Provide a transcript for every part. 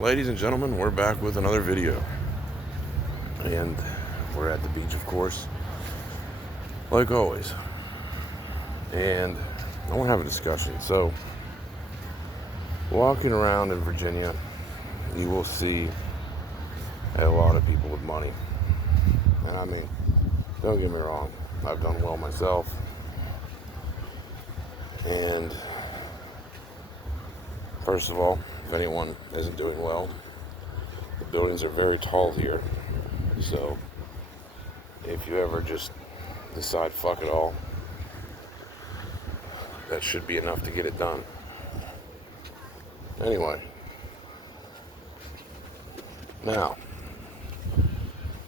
Ladies and gentlemen, we're back with another video, and we're at the beach, of course, like always, and I want to have a discussion. So, walking around in Virginia, you will see a lot of people with money, and I mean, don't get me wrong, I've done well myself, and first of all, if anyone isn't doing well, the buildings are very tall here, so if you ever just decide fuck it all, that should be enough to get it done. Anyway, now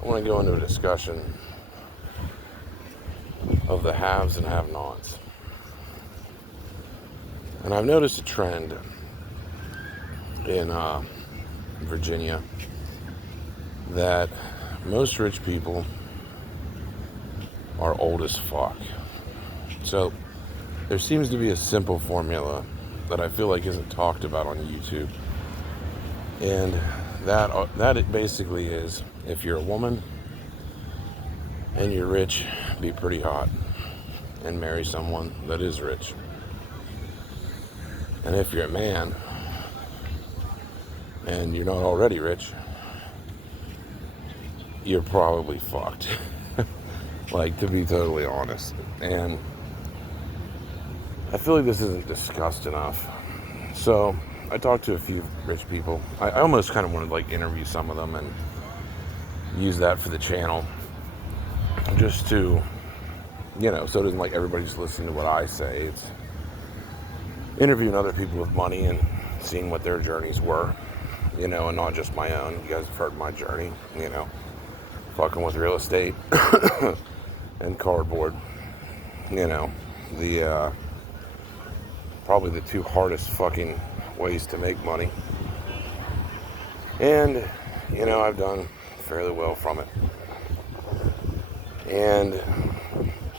I want to go into a discussion of the haves and have-nots. And I've noticed a trend in Virginia that most rich people are old as fuck. So there seems to be a simple formula that I feel like isn't talked about on YouTube, and that it basically is, if you're a woman and you're rich, be pretty hot and marry someone that is rich. And if you're a man and you're not already rich, you're probably fucked. Like, to be totally honest. And I feel like this isn't discussed enough. So I talked to a few rich people. I almost kind of wanted to like interview some of them and use that for the channel, just to, so it isn't like everybody's listening to what I say. It's interviewing other people with money and seeing what their journeys were, and not just my own. You guys have heard my journey, fucking with real estate and cardboard, the probably the two hardest fucking ways to make money. And, I've done fairly well from it. And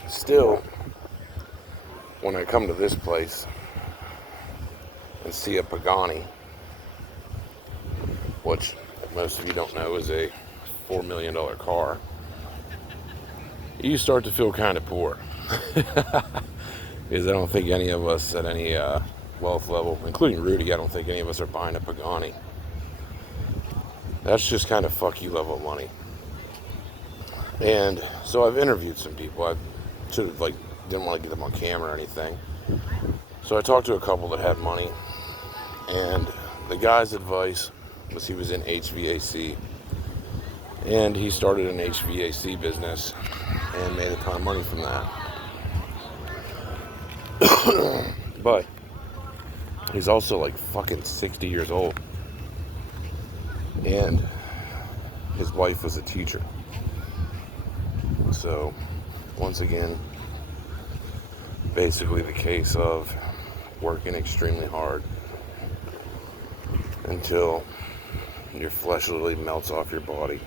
still, when I come to this place and see a Pagani, which most of you don't know is a $4 million car, you start to feel kind of poor. Because I don't think any of us at any wealth level, including Rudy, I don't think any of us are buying a Pagani. That's just kind of fuck you level money. And so I've interviewed some people. I should have didn't want to get them on camera or anything. So I talked to a couple that had money, and the guy's advice was he was in HVAC, and he started an HVAC business and made a ton of money from that. But he's also like fucking 60 years old, and his wife was a teacher. So once again, basically the case of working extremely hard until your flesh literally melts off your body.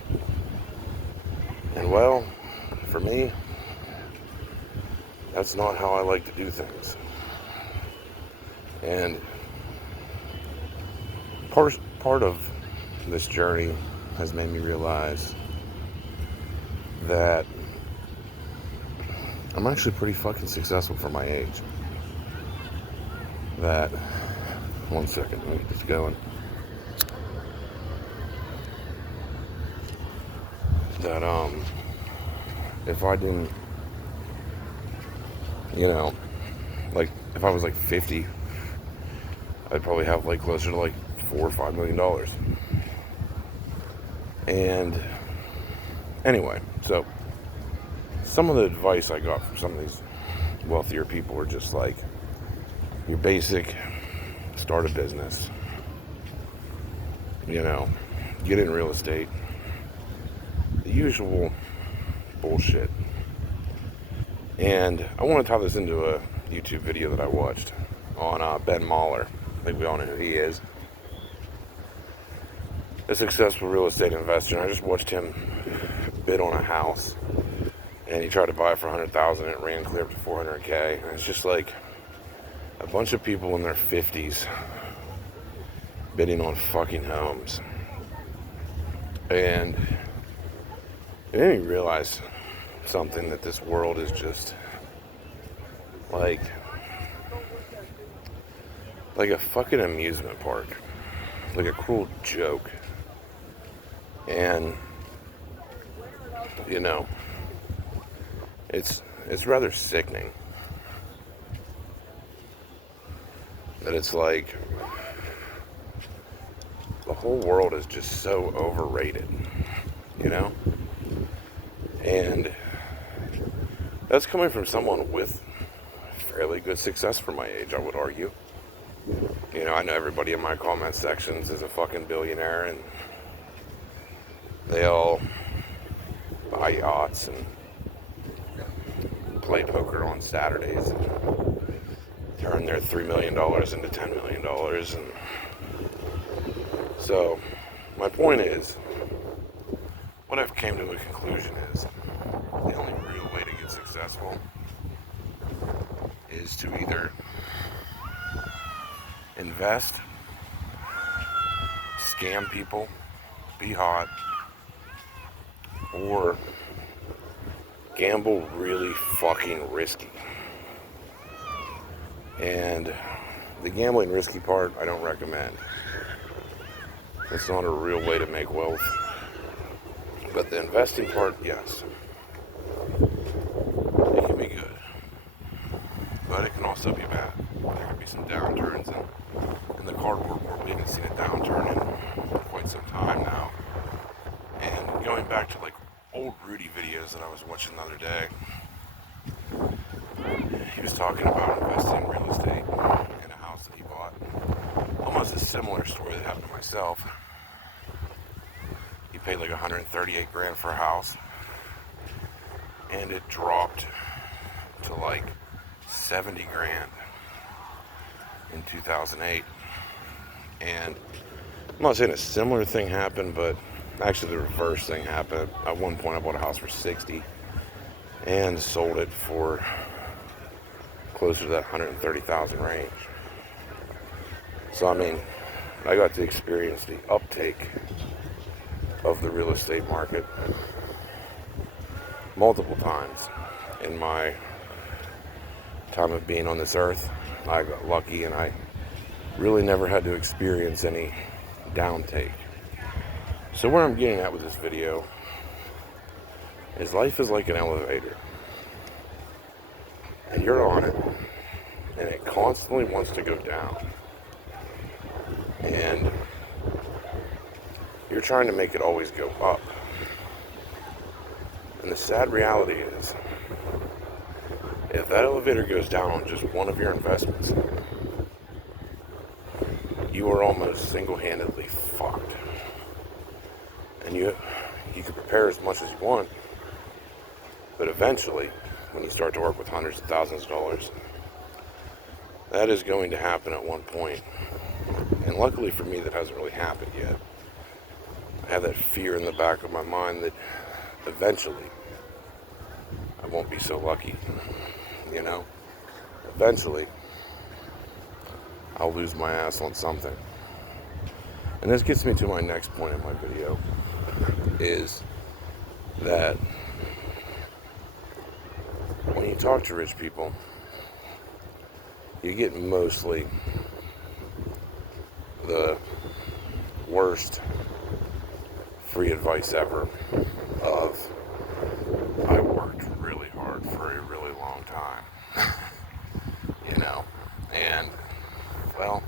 And well, for me, that's not how I like to do things. And part of this journey has made me realize that I'm actually pretty fucking successful for my age. That, one second, let me get this going. That, if I didn't, if I was 50, I'd probably have closer to $4 or $5 million. And anyway, so some of the advice I got from some of these wealthier people were just your basic, start a business, get in real estate, the usual bullshit. And I want to tie this into a YouTube video that I watched on Ben Mahler. I think we all know who he is. A successful real estate investor. And I just watched him bid on a house, and he tried to buy it for $100,000, and it ran clear up to $400K. And it's just a bunch of people in their 50s bidding on fucking homes. And it made me realize something, that this world is just like a fucking amusement park, like a cruel joke. And you know, it's rather sickening that it's like the whole world is just so overrated, you know? And that's coming from someone with fairly good success for my age, I would argue. You know, I know everybody in my comment sections is a fucking billionaire, and they all buy yachts and play poker on Saturdays and turn their $3 million into $10 million. And so my point is, what I've came to a conclusion is the only real way to get successful is to either invest, scam people, be hot, or gamble really fucking risky. And the gambling risky part, I don't recommend. It's not a real way to make wealth. But the investing part, yes. It can be good. But it can also be bad. There can be some downturns in the cardboard world. We haven't seen a downturn in quite some time now. And going back to like old Rudy videos that I was watching the other day, he was talking about investing in real estate in a house that he bought. Almost a similar story that happened to myself. He paid like 138 grand for a house, and it dropped to like 70 grand in 2008. And I'm not saying a similar thing happened, but actually the reverse thing happened. At one point I bought a house for 60 and sold it for closer to that 130,000 range. So I mean, I got to experience the uptake of the real estate market multiple times in my time of being on this earth. I got lucky, and I really never had to experience any downtake. So where I'm getting at with this video is life is like an elevator, and you're on it, and it constantly wants to go down, and you're trying to make it always go up. And the sad reality is, if that elevator goes down on just one of your investments, you are almost single-handedly fucked. And you can prepare as much as you want, but eventually, when you start to work with hundreds of thousands of dollars, that is going to happen at one point. And luckily for me, that hasn't really happened yet. I have that fear in the back of my mind that eventually I won't be so lucky, you know? Eventually, I'll lose my ass on something. And this gets me to my next point in my video, is that when you talk to rich people, you get mostly the worst free advice ever of, I worked really hard for a really long time. You know, and well,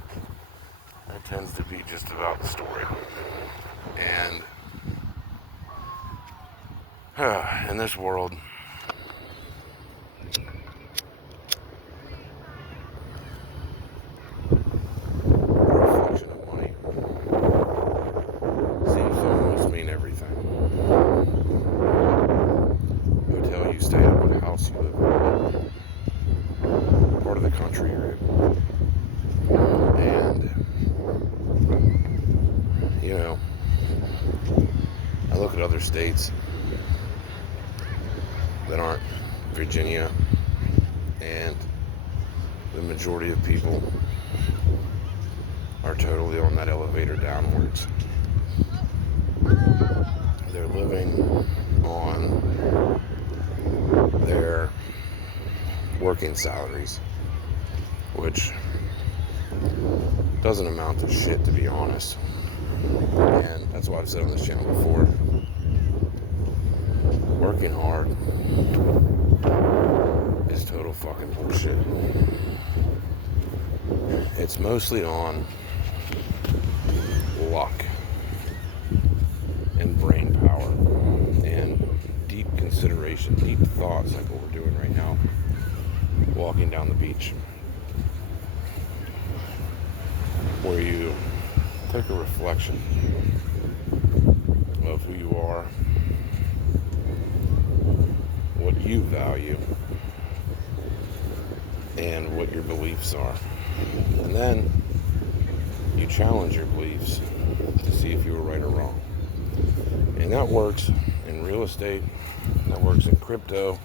that tends to be just about the story. And in this world, country you're in. And, you know, I look at other states that aren't Virginia, and the majority of people are totally on that elevator downwards. They're living on their working salaries, which doesn't amount to shit, to be honest. And that's what I've said on this channel before. Working hard is total fucking bullshit. It's mostly on luck and brain power and deep consideration, deep thoughts, like what we're doing right now, walking down the beach, where you take a reflection of who you are, what you value, and what your beliefs are. And then you challenge your beliefs to see if you were right or wrong. And that works in real estate, that works in crypto,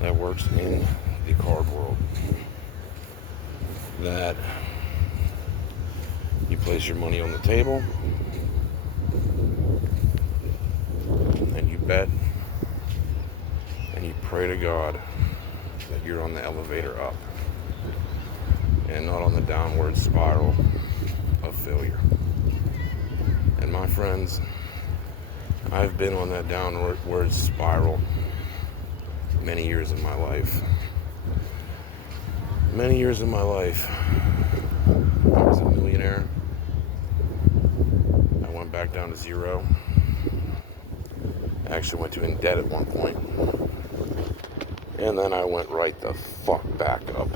that works in the card world. That you place your money on the table and you bet and you pray to God that you're on the elevator up and not on the downward spiral of failure. And my friends, I've been on that downward spiral many years of my life. Many years of my life, I was a millionaire. I went back down to zero. I actually went to in debt at one point. And then I went right the fuck back up.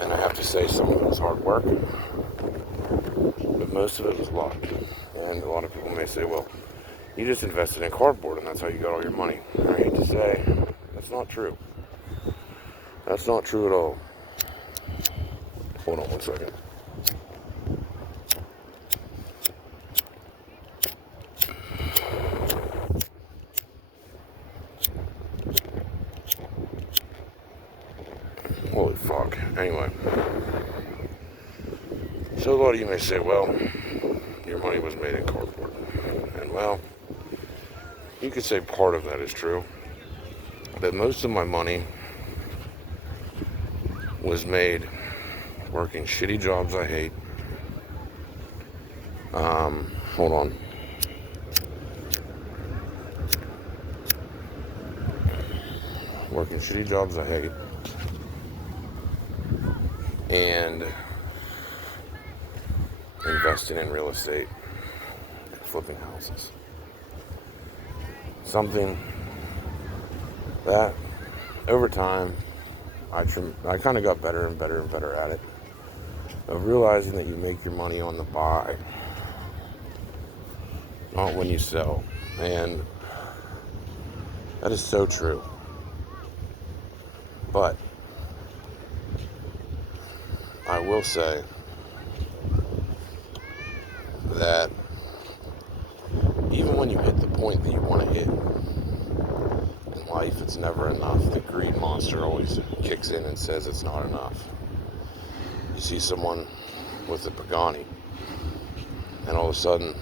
And I have to say, some of it was hard work, but most of it was luck. And a lot of people may say, well, you just invested in cardboard and that's how you got all your money. I hate to say, that's not true. That's not true at all. Hold on one second. Holy fuck. Anyway. So a lot of you may say, well, your money was made in cardboard. And well, you could say part of that is true. But most of my money was made working shitty jobs I hate. Hold on. Working shitty jobs I hate. And investing in real estate, flipping houses. Something that over time I kind of got better and better and better at it, of realizing that you make your money on the buy, not when you sell. And that is so true. But I will say that even when you hit the point that you want to hit in life, it's never enough. The greed monster always kicks in and says it's not enough. You see someone with a Pagani, and all of a sudden,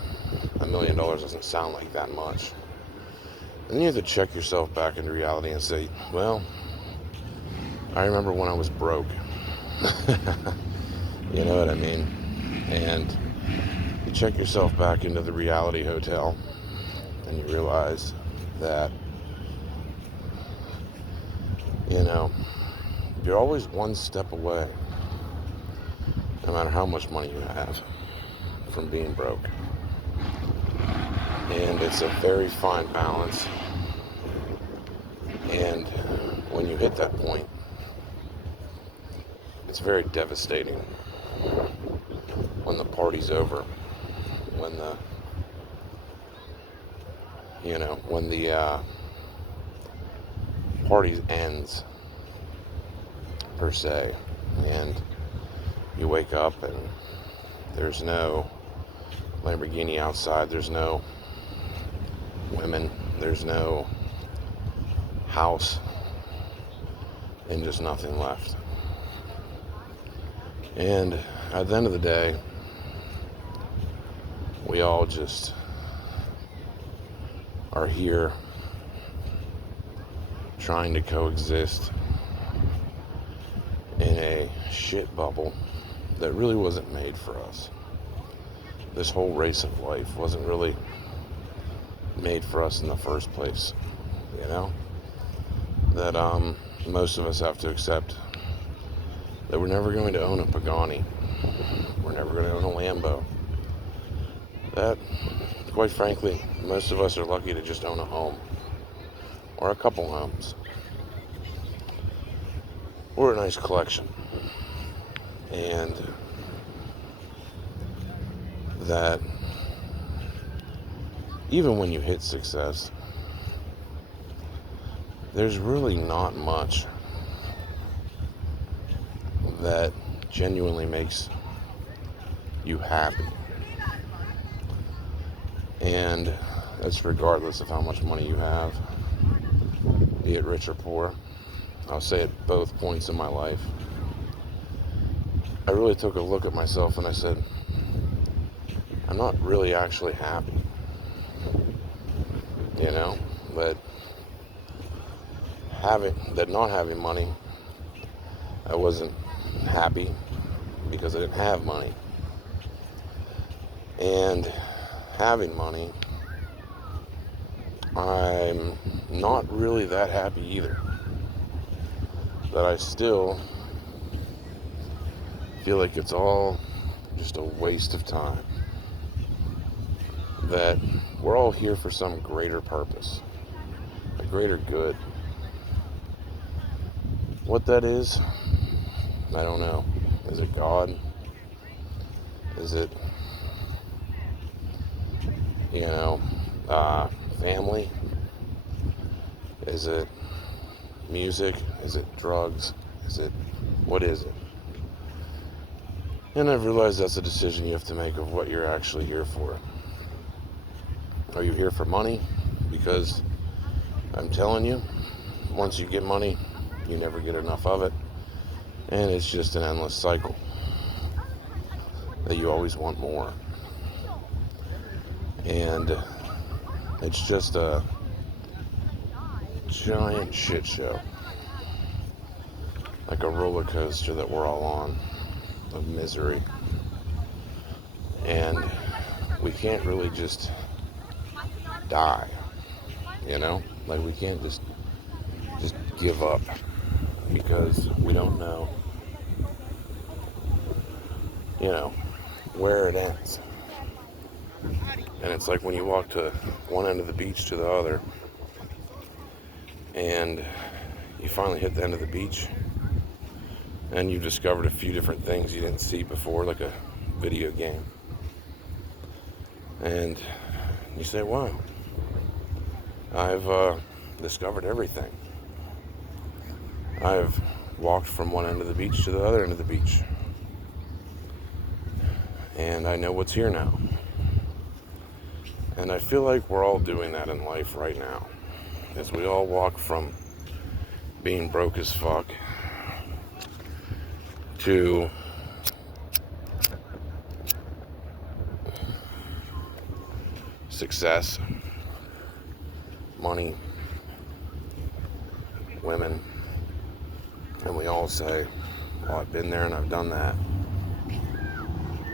$1 million doesn't sound like that much. And you have to check yourself back into reality and say, well, I remember when I was broke. You know what I mean? And you check yourself back into the reality hotel and you realize that, you know, you're always one step away, no matter how much money you have, from being broke. And it's a very fine balance. And when you hit that point, it's very devastating when the party's over, when the party ends, per se, and you wake up and there's no Lamborghini outside, there's no women, there's no house, and just nothing left. And at the end of the day, we all just are here trying to coexist in a shit bubble that really wasn't made for us. This whole race of life wasn't really made for us in the first place, you know? That most of us have to accept that we're never going to own a Pagani. We're never going to own a Lambo. That, quite frankly, most of us are lucky to just own a home. Or a couple homes. Or a nice collection. And that even when you hit success, there's really not much that genuinely makes you happy. And that's regardless of how much money you have, be it rich or poor. I'll say at both points in my life. I really took a look at myself and I said, I'm not really actually happy. You know, but not having money, I wasn't happy because I didn't have money. And having money, I'm not really that happy either. That I still feel like it's all just a waste of time. That we're all here for some greater purpose, a greater good. What that is, I don't know. Is it God? Is it, family? Is it music? Is it drugs? What is it? And I've realized that's a decision you have to make of what you're actually here for. Are you here for money? Because I'm telling you, once you get money, you never get enough of it. And it's just an endless cycle that you always want more. And it's just a giant shit show. Like a roller coaster that we're all on of misery. And we can't really just die, like we can't just give up because we don't know where it ends. And it's like when you walk to one end of the beach to the other and you finally hit the end of the beach and you've discovered a few different things you didn't see before, like a video game, and you say, wow, I've discovered everything. I've walked from one end of the beach to the other end of the beach. And I know what's here now. And I feel like we're all doing that in life right now. As we all walk from being broke as fuck to success, money, women, and we all say, well, I've been there and I've done that.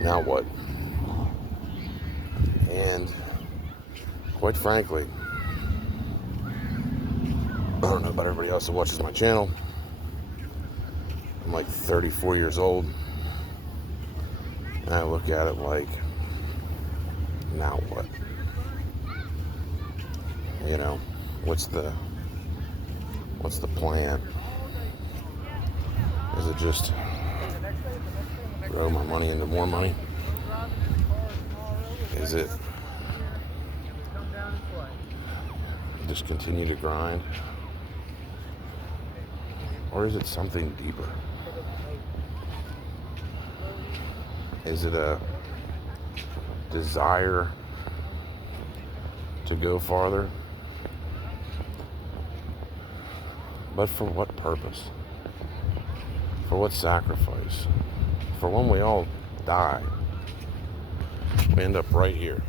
Now what? And quite frankly, I don't know about everybody else that watches my channel. I'm like 34 years old. And I look at it like, now what? What's the plan? Is it just grow my money into more money? Is it just continue to grind? Or is it something deeper? Is it a desire to go farther? But for what purpose? For what sacrifice? for when we all die, we end up right here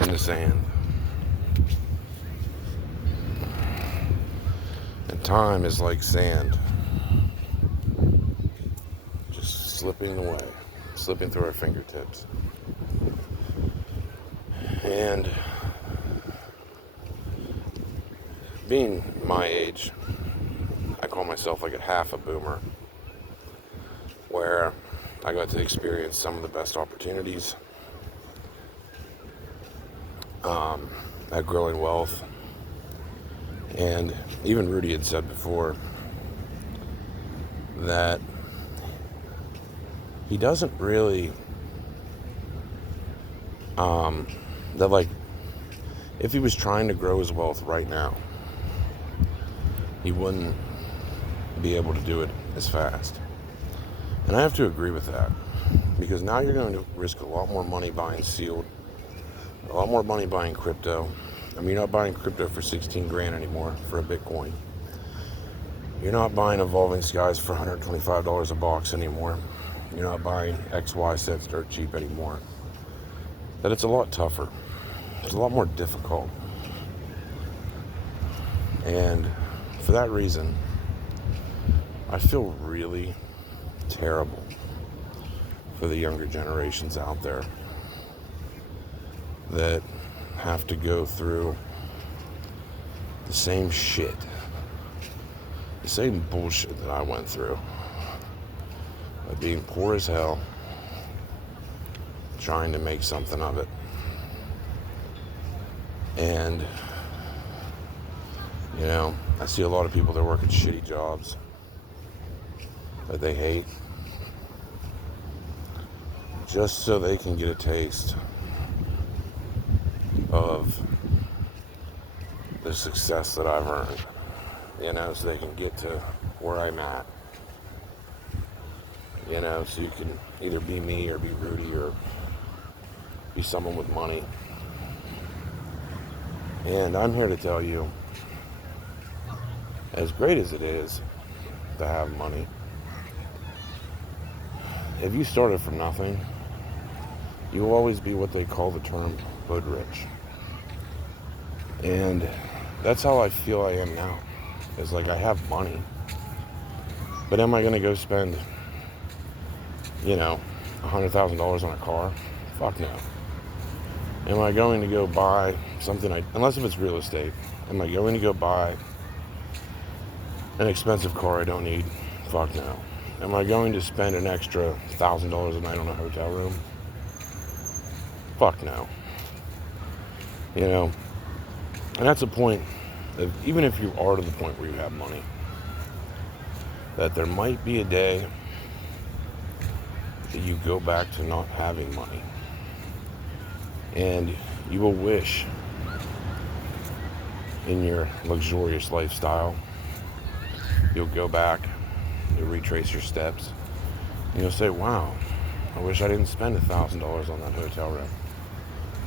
in the sand. And time is like sand, just slipping away, slipping through our fingertips. And being my age, I call myself like a half a boomer, where I got to experience some of the best opportunities at growing wealth. And even Rudy had said before that he doesn't really, that like, if he was trying to grow his wealth right now, he wouldn't be able to do it as fast. And I have to agree with that, because now you're going to risk a lot more money buying sealed, a lot more money buying crypto. I mean, you're not buying crypto for 16 grand anymore for a Bitcoin. You're not buying Evolving Skies for $125 a box anymore. You're not buying XY sets dirt cheap anymore. That it's a lot tougher. It's a lot more difficult. And for that reason, I feel really terrible for the younger generations out there that have to go through the same shit, the same bullshit that I went through, of being poor as hell, trying to make something of it. And, you know, I see a lot of people that work at shitty jobs that they hate, just so they can get a taste of the success that I've earned, you know, so they can get to where I'm at, you know, so you can either be me or be Rudy or be someone with money. And I'm here to tell you, as great as it is to have money, if you started from nothing, you will always be what they call the term hood rich. And that's how I feel I am now. It's like I have money, but am I going to go spend, you know, $100,000 on a car? Fuck no. Am I going to go buy something, unless if it's real estate, am I going to go buy an expensive car I don't need? Fuck no. Am I going to spend an extra $1,000 a night on a hotel room? Fuck no. You know, and that's a point of, even if you are to the point where you have money, that there might be a day that you go back to not having money. And you will wish in your luxurious lifestyle, you'll go back, you'll retrace your steps, and you'll say, wow, I wish I didn't spend $1,000 on that hotel room.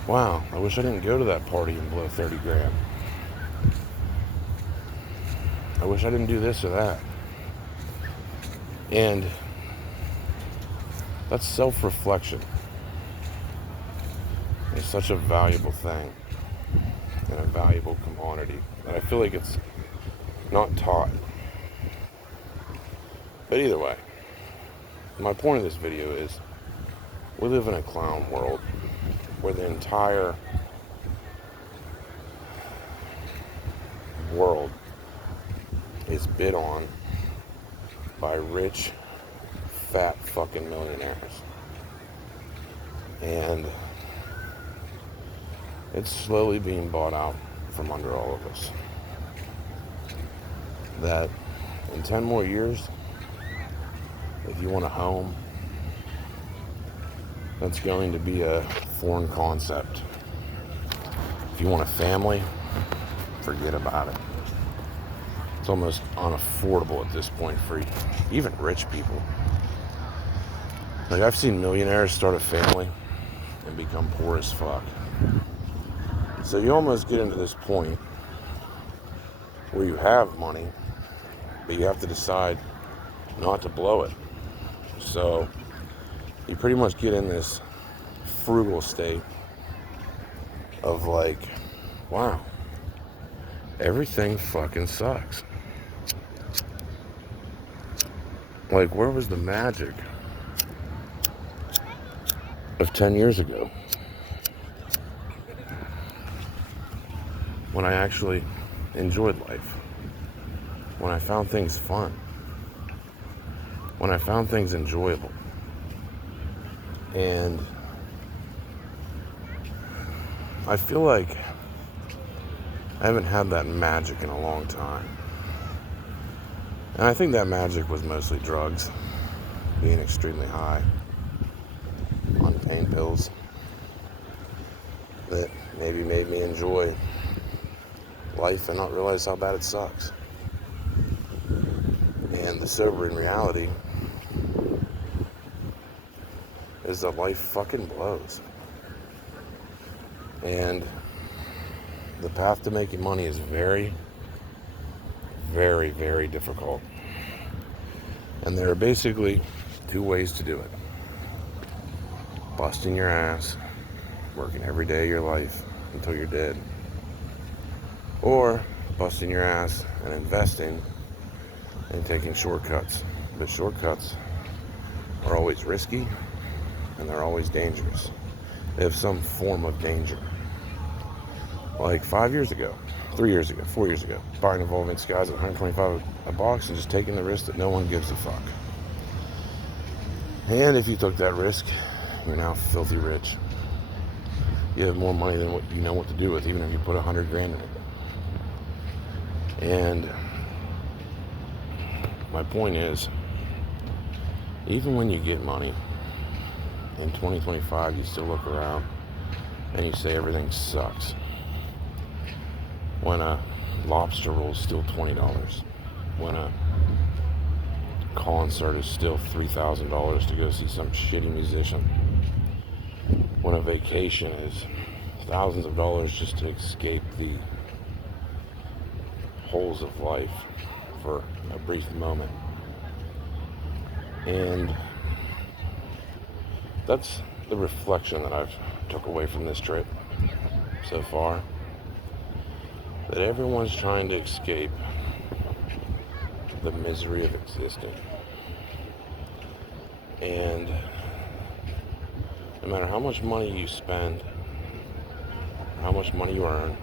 Wow, I wish I didn't go to that party and blow 30 grand. I wish I didn't do this or that. And that's self-reflection. It's such a valuable thing and a valuable commodity that I feel like it's not taught. But either way, my point of this video is we live in a clown world where the entire world is bid on by rich, fat fucking millionaires. And it's slowly being bought out from under all of us. That in 10 more years, if you want a home, that's going to be a foreign concept. If you want a family, forget about it. It's almost unaffordable at this point for even rich people. Like, I've seen millionaires start a family and become poor as fuck. So you almost get into this point where you have money, but you have to decide not to blow it. So you pretty much get in this frugal state of like, wow, everything fucking sucks. Like, where was the magic of 10 years ago when I actually enjoyed life, when I found things fun, when I found things enjoyable? And I feel like I haven't had that magic in a long time. And I think that magic was mostly drugs, being extremely high on pain pills that maybe made me enjoy life and not realize how bad it sucks. And the sobering reality is that life fucking blows. And the path to making money is very, very, very difficult. And there are basically two ways to do it. Busting your ass, working every day of your life until you're dead. Or busting your ass and investing and taking shortcuts. But shortcuts are always risky and they're always dangerous. They have some form of danger. Like 5 years ago, 3 years ago, 4 years ago, buying evolving skies at $125 a box and just taking the risk that no one gives a fuck. And if you took that risk, you're now filthy rich. You have more money than what you know what to do with, even if you put $100 grand in it. And my point is, even when you get money, in 2025 you still look around and you say everything sucks. When a lobster roll is still $20. When a concert is still $3,000 to go see some shitty musician. When a vacation is thousands of dollars just to escape the holes of life for a brief moment. And that's the reflection that I've took away from this trip so far. That everyone's trying to escape the misery of existing. And no matter how much money you spend, how much money you earn,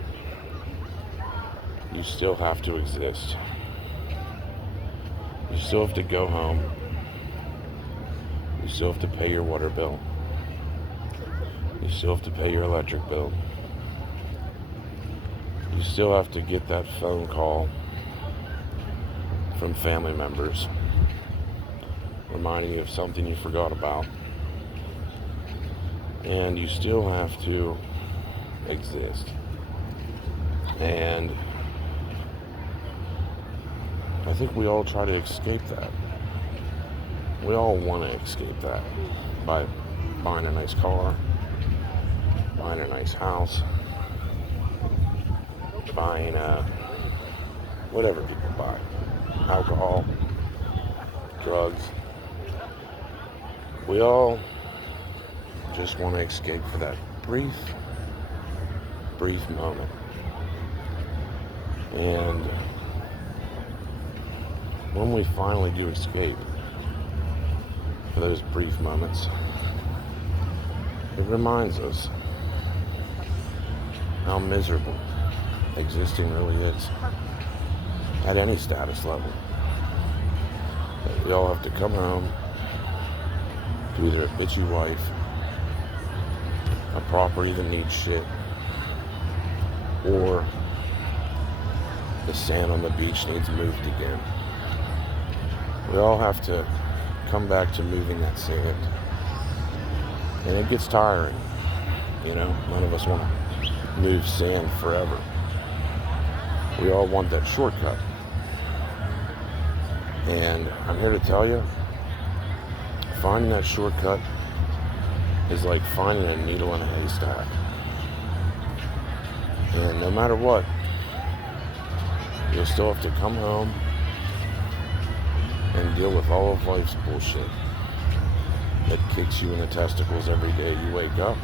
you still have to exist. You still have to go home. You still have to pay your water bill. You still have to pay your electric bill. You still have to get that phone call from family members reminding you of something you forgot about. And you still have to exist. And I think we all try to escape that. We all want to escape that by buying a nice car, buying a nice house, buying whatever people buy, alcohol, drugs. We all just want to escape for that brief moment. And when we finally do escape for those brief moments, it reminds us how miserable existing really is at any status level. That we all have to come home to either a bitchy wife, a property that needs shit, or the sand on the beach needs moved again. We all have to come back to moving that sand. And it gets tiring. You know, none of us want to move sand forever. We all want that shortcut. And I'm here to tell you, finding that shortcut is like finding a needle in a haystack. And no matter what, you'll still have to come home and deal with all of life's bullshit that kicks you in the testicles every day you wake up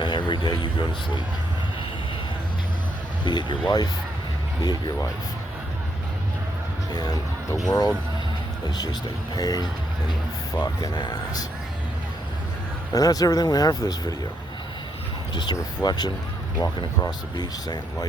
and every day you go to sleep. Be it your wife, be it your life. And the world is just a pain in the fucking ass. And that's everything we have for this video. Just a reflection, walking across the beach saying life